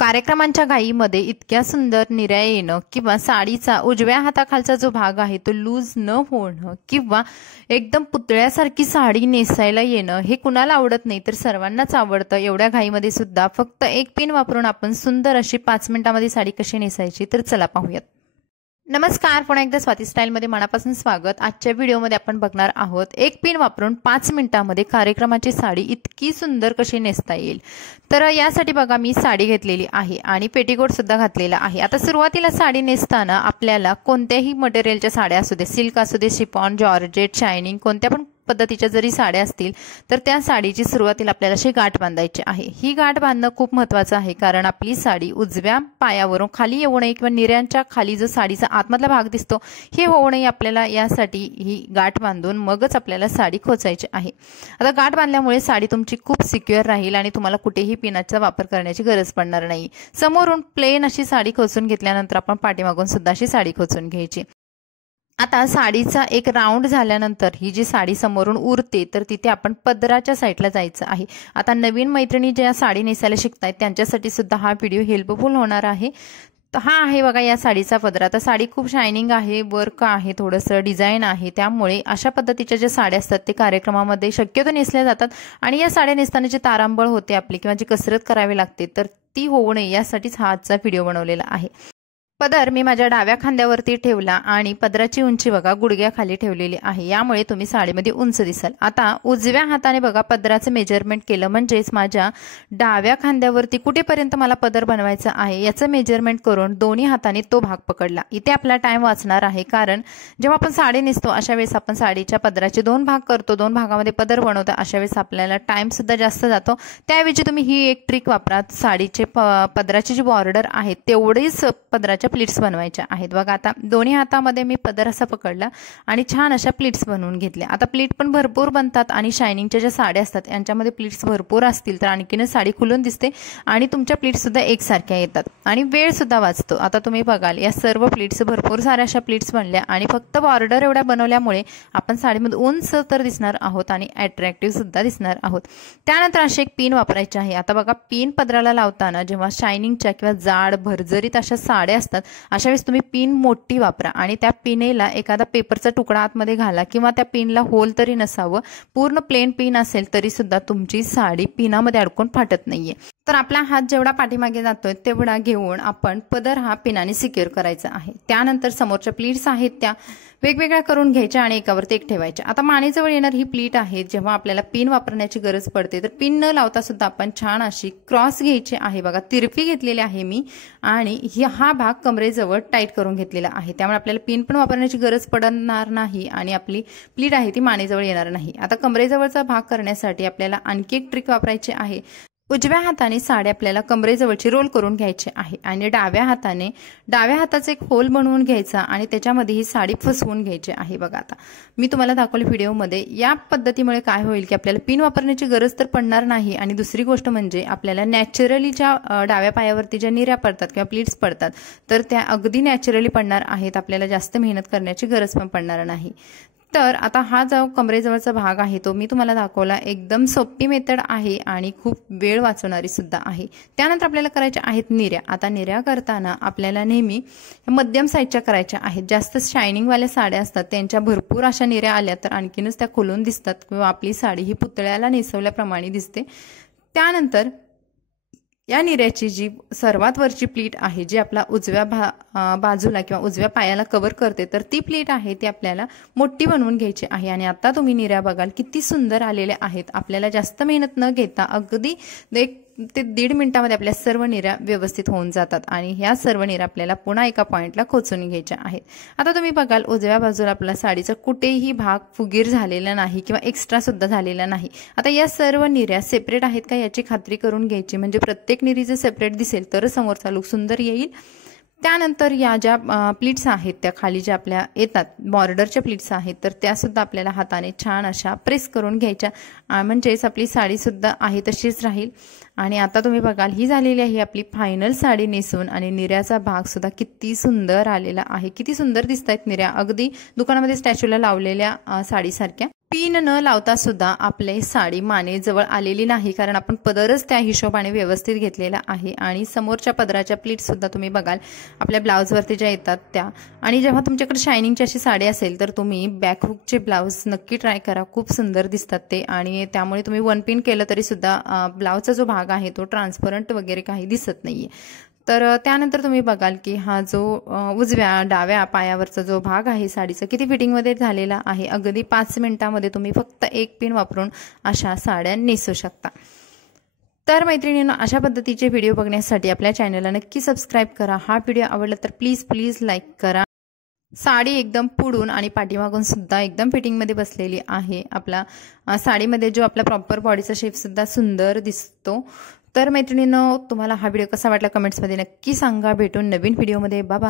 कार्यक्रमांच्या घाईमध्ये इतक्या सुंदर निर्या येणं किंवा साडीचा उजव्या हाताखालचा जो भाग आहे तो लूज न होणं किंवा एकदम पुतळ्यासारखी साडी नेसायला येणं हे कुणाला आवडत नाही, तर सर्वांनाच आवडतं। एवढ्या घाईमध्ये सुद्धा फक्त एक पिन वापरून आपण सुंदर अशी 5 मिनिटांमध्ये साडी कशी नेसायची तर चला पाहूयात। नमस्कार, पुन्हा एकदा स्वाती स्टाईलमध्ये मनापासून स्वागत। आजच्या व्हिडिओमध्ये आपण बघणार आहोत एक पिन वापरून 5 मिनिटांमध्ये कार्यक्रमाची साडी इतकी सुंदर कशी नेसता येईल। तर यासाठी बघा मी साडी घेतलेली आहे आणि पेटीकोट सुद्धा घातलेला आहे। आता सुरुवातीला साडी नेसताना आपल्याला कोणत्याही मटेरियलच्या साड्या असू दे, सिल्क असू दे, शिफॉन, जॉर्जेट, शायनिंग कोणत्या पण पद्धतीच्या जरी साड्या असतील तर त्या साडीची सुरुवातीला आपल्याला अशी गाठ बांधायची आहे। ही गाठ बांधणं खूप महत्त्वाचं आहे, कारण आपली साडी उजव्या पायावरून खाली येऊ नये किंवा निऱ्यांच्या खाली जो साडीचा आतमधला भाग दिसतो हे होऊ नये। आपल्याला यासाठी ही गाठ बांधून मगच आपल्याला साडी खोचायची आहे। आता गाठ बांधल्यामुळे साडी तुमची खूप सिक्युअर राहील आणि तुम्हाला कुठेही पिनाचा वापर करण्याची गरज पडणार नाही। समोरून प्लेन अशी साडी खोचून घेतल्यानंतर आपण पाठीमागून सुद्धा अशी साडी खोचून घ्यायची। आता साडीचा एक राऊंड झाल्यानंतर ही जी साडी समोरून उरते तर तिथे आपण पदराच्या साईडला जायचं आहे। आता नवीन मैत्रिणी ज्या साडी नेसायला शिकतायत त्यांच्यासाठी सुद्धा हा व्हिडिओ हेल्पफुल होणार आहे। तर हा आहे बघा या साडीचा पदर। आता साडी खूप शायनिंग आहे, वर्क आहे, थोडंसं डिझाईन आहे, त्यामुळे अशा पद्धतीच्या ज्या साड्या असतात ते कार्यक्रमामध्ये शक्यतो नेसल्या जातात आणि या साड्या नेसताना जी तारांबळ होते आपली किंवा जी कसरत करावी लागते तर ती होऊ नये यासाठीच हा आजचा व्हिडिओ बनवलेला आहे। पदर मी माझ्या डाव्या खांद्यावरती ठेवला आणि पदराची उंची बघा गुडघ्याखाली ठेवलेली आहे, यामुळे तुम्ही साडीमध्ये उंच दिसाल। आता उजव्या हाताने बघा पदराचं मेजरमेंट केलं म्हणजेच माझ्या डाव्या खांद्यावरती कुठेपर्यंत मला पदर बनवायचा आहे याचं मेजरमेंट करून दोन्ही हाताने तो भाग पकडला। इथे आपला टाइम वाचणार आहे, कारण जेव्हा आपण साडी नेसतो अशा वेळेस आपण साडीच्या पदराचे 2 भाग करतो, 2 भागामध्ये पदर बनवतो, अशा वेळेस आपल्याला टाइम सुद्धा जास्त जातो। त्याऐवजी तुम्ही ही एक ट्रिक वापरा, साडीचे पदराची जी बॉर्डर आहे तेवढीच पदराच्या प्लीट्स बनवायच्या आहेत। बघा आता दोन्ही हातामध्ये मी पदर असा पकडला आणि छान अशा प्लीट्स बनवून घेतल्या। आता प्लीट पण भरपूर बनतात आणि शायनिंगच्या ज्या साड्या असतात यांच्यामध्ये प्लीट्स भरपूर असतील तर आणखीनच साडी खुलून दिसते आणि तुमच्या प्लीट्स सुद्धा एकसारख्या येतात आणि वेळ सुद्धा वाचतो। आता तुम्ही बघाल या सर्व प्लीट्स भरपूर साऱ्या अशा प्लीट्स बनल्या आणि फक्त बॉर्डर एवढ्या बनवल्यामुळे आपण साडीमध्ये उंच तर दिसणार आहोत आणि अट्रॅक्टिव्ह सुद्धा दिसणार आहोत। त्यानंतर अशी एक पिन वापरायची आहे। आता बघा पिन पदराला लावताना जेव्हा शायनिंगच्या किंवा जाड भरजरीत अशा साड्या असतात अशा वेळेस तुम्ही पिन मोठी वापरा आणि त्या पिनेला एखादा पेपरचा तुकडा आतमध्ये घाला किंवा त्या पिनला होल तरी नसावं, पूर्ण प्लेन पिन असेल तरी सुद्धा तुमची साडी पिनामध्ये अडकून फाटत नाहीये। तर आपला हात जेवढा पाठीमागे जातोय तेवढा घेऊन आपण पदर हा पिनाने सिक्युअर करायचा आहे। त्यानंतर समोरच्या प्लीट्स आहेत त्या वेगवेगळ्या करून घ्यायच्या आणि एकावरती एक ठेवायच्या। आता मानेजवळ येणार ही प्लीट आहे, जेव्हा आपल्याला पिन वापरण्याची गरज पडते तर पिन न लावता सुद्धा आपण छान अशी क्रॉस घ्यायची आहे। बघा तिरपी घेतलेली आहे मी आणि हा भाग कमरेजवळ टाईट करून घेतलेला आहे, त्यामुळे आपल्याला पिन पण वापरण्याची गरज पडणार नाही आणि आपली प्लीट आहे ती मानेजवळ येणार नाही। आता कमरेजवळचा भाग करण्यासाठी आपल्याला आणखी एक ट्रिक वापरायची आहे। उजव्या हाताने साडी आपल्याला कमरेजवळची रोल करून घ्यायची आहे आणि डाव्या हाताचा एक होल बनवून घ्यायचा आणि त्याच्यामध्ये ही साडी फसवून घ्यायची आहे। बघा आता मी तुम्हाला दाखवले व्हिडिओमध्ये, या पद्धतीमुळे काय होईल की आपल्याला पिन वापरण्याची गरज तर पडणार नाही आणि दुसरी गोष्ट म्हणजे आपल्याला नॅचरली ज्या डाव्या पायावरती ज्या निऱ्या पडतात किंवा प्लीट्स पडतात तर त्या अगदी नॅचरली पडणार आहेत, आपल्याला जास्त मेहनत करण्याची गरज पण पडणार नाही। तर आता हा जो कमरेजवळचा भाग आहे तो मी तुम्हाला दाखवला, एकदम सोपी मेथड आहे आणि खूप वेळ वाचवणारी सुद्धा आहे। त्यानंतर आपल्याला करायच्या आहेत निर्या। आता निर्या करताना आपल्याला नेहमी मध्यम साईजच्या करायच्या आहेत। जास्त शायनिंगवाल्या साड्या असतात त्यांच्या भरपूर अशा निर्या आल्या तर आणखीनच त्या खुलून दिसतात किंवा आपली साडी ही पुतळ्याला नेसवल्याप्रमाणे दिसते। त्यानंतर या निर्याची जी सर्वात वरची प्लीट आहे जी आपला उजव्या बाजूला किंवा उजव्या पायाला कव्हर करते तर ती प्लीट आहे ती आपल्याला मोठी बनवून घ्यायची आहे। आणि आता तुम्ही निर्या बघाल किती सुंदर आलेल्या आहेत। आपल्याला जास्त मेहनत न घेता अगदी 1 ते 1.5 मिनिटांमध्ये आपल्या सर्व निर्या व्यवस्थित होऊन जातात आणि ह्या सर्व निर्या आपल्याला पुन्हा एका पॉइंटला खोचून घ्यायच्या आहेत। आता तुम्ही बघाल उजव्या बाजूला आपला साडीचा कुठेही भाग फुगीर झालेला नाही किंवा एक्स्ट्रा सुद्धा झालेला नाही। आता या सर्व निर्या सेपरेट आहेत का याची खात्री करून घ्यायची, म्हणजे प्रत्येक निरी जर सेपरेट दिसेल तर समोरचा लुक सुंदर येईल। त्यानंतर या ज्या प्लीट्स आहेत त्या खाली ज्या आपल्या येतात बॉर्डरच्या प्लीट्स आहेत तर त्या सुद्धा आपल्याला हाताने छान अशा प्रेस करून घ्यायच्या, म्हणजेच आपली साडी सुद्धा आहे तशीच राहील। आणि आता तुम्ही बघाल ही झालेली आहे आपली फायनल साडी नेसून आणि निर्याचा भाग सुद्धा किती सुंदर आलेला आहे। किती सुंदर दिसतायत निर्या, अगदी दुकानामध्ये स्टॅच्यूला लावलेल्या साडीसारख्या। पिन न लावता सुद्धा आपले साडी मानेजवळ आलेली नाही, कारण आपण पदरच त्या हिशोबाने व्यवस्थित घेतलेला आहे। आणि समोरच्या पदराच्या प्लीट सुद्धा तुम्ही बघाल आपल्या ब्लाउजवरती ज्या येतात त्या। आणि जेव्हा तुमच्याकडे शायनिंगची अशी साडी असेल तर तुम्ही बॅक हुकचे ब्लाउज नक्की ट्राय करा, खूप सुंदर दिसतात ते। आणि त्यामुळे तुम्ही वन पिन केलं तरी सुद्धा ब्लाउजचा जो भाग आहे तो ट्रान्सपरंट वगैरे काही दिसत नाहीये। तर त्यानंतर तुम्ही बघाल की हा जो उजव्या डाव्या पायावरचा जो भाग आहे साडीचा किती फिटिंगमध्ये झालेला आहे। अगदी 5 मिनिटांमध्ये तुम्ही फक्त एक पिन वापरून अशा साड्या नेसू शकता। तर मैत्रिणींनो, अशा पद्धतीचे व्हिडिओ बघण्यासाठी आपल्या चॅनलला नक्की सबस्क्राईब करा। हा व्हिडिओ आवडला तर प्लीज लाईक करा। साडी एकदम पुढून आणि पाठीमागून सुद्धा एकदम फिटिंगमध्ये बसलेली आहे। आपला साडीमध्ये जो आपला प्रॉपर बॉडीचा शेप सुद्धा सुंदर दिसतो। तर मैत्रिणींनो, तुम्हाला हा व्हिडिओ कसा वाटला कमेंट्समध्ये नक्की सांगा। भेटून नवीन व्हिडिओमध्ये, बाय बाय।